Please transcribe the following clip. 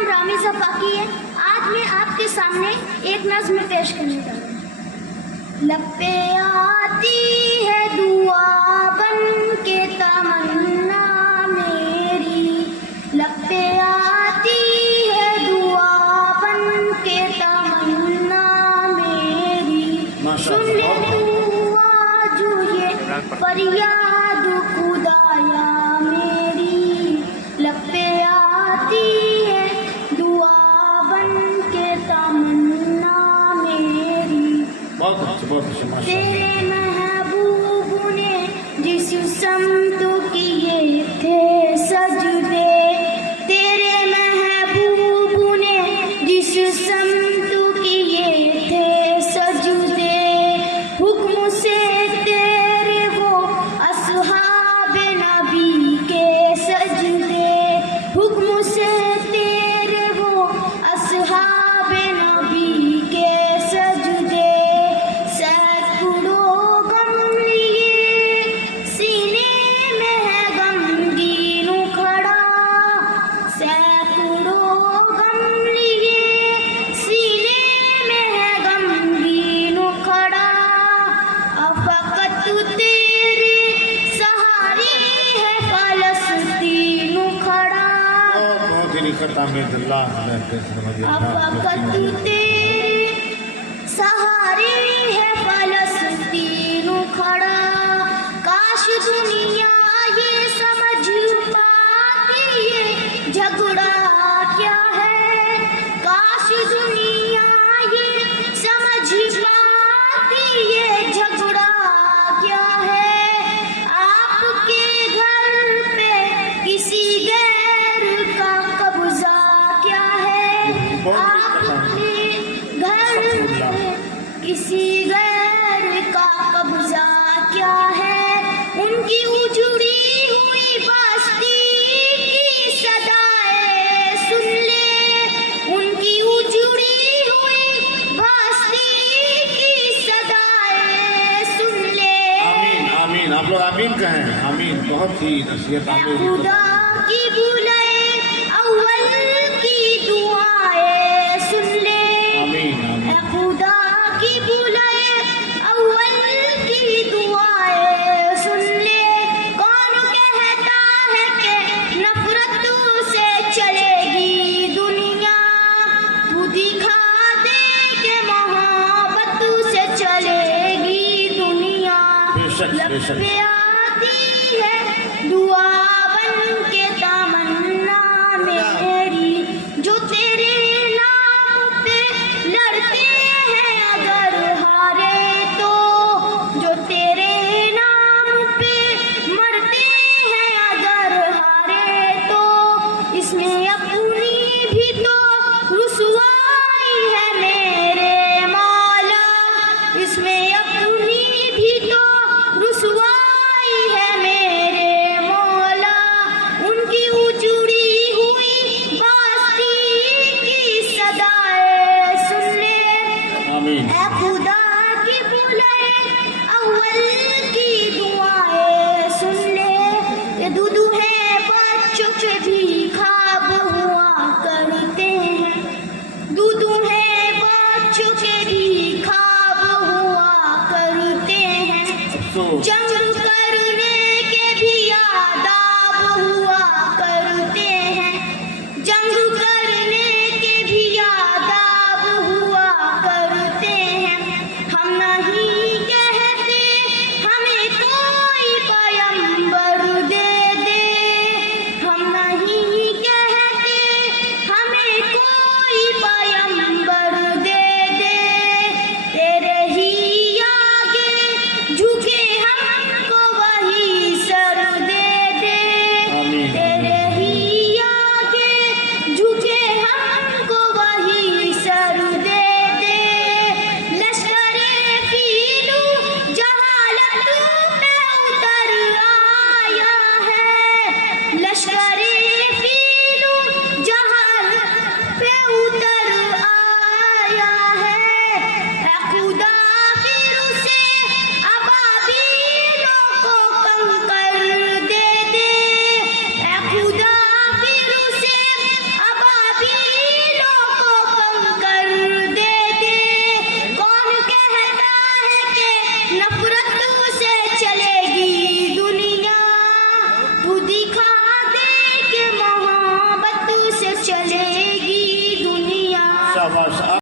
नाम रामीज़ अफाकी है। आज मैं आपके सामने एक नज़्म पेश करने जा रहा हूँ। लब पे आती है दुआ बन के तमन्ना मेरी, लब पे आती है दुआ बन के तमन्ना मेरी, सुन ले तू आज ये फरियाद खुदाया मेरी, लब पे आती है दुआ बन के तमन्ना मेरी। बहुत अच्छा तेरे महबूब ने जिस समत किए थे सजदे, तेरे महबूब ने जिस समत किए थे सजदे, हुक्म से तेरे वो असहाब नबी के सजदे, हुक्म से तेरे वो असहाब नबी के सजदे, सैकड़ों गम लिए सीने में है गमगीन खड़ा, सैकड़ों गम लिए सीने में है गमगीन खड़ा, अफकत तेरे सहारे है फलस्तीन खड़ा, बहुत ही लिखता में अफकत तेरे सहारे है फलस्तीन खड़ा। काश दुनिया ये समझ पाती ये झगड़ा क्या है, काश दुनिया ये समझ पाती ये झगड़ा क्या है, आपके घर पे किसी गैर का कब्जा क्या है, आपके घर पे किसी गैर का कब्जा क्या है, उनकी उजड़ी हुई बस्ती की सदाएं सुन ले, उनकी उजड़ी हुई बस्ती की सदाएं सुन ले। आमीन आमीन, आप लोग आमीन कहें, आमीन। बहुत ही नसीहत आमीन। खुदा की बुलाए अव्वल की दुआएं सुन ले, आमीन आमीन। खुदा की बुलाए अव्वल की दुआएं सुन ले, कौन कहता है कि नफरत से चलेगी दुनिया, तू दिखा दे कि मोहब्बत से चलेगी दुनिया, बेशक, लब बेशक। पे आती है दुआ बन के तमन्ना मेरी, जो तेरे नाम पे लड़ते हैं अगर हारे तो, जो तेरे नाम पे मरते हैं अगर हारे तो, इसमें अपनी भी तो रुसवाई है मेरे मौला, इसमें अपनी भी तो रुसवाई نفرت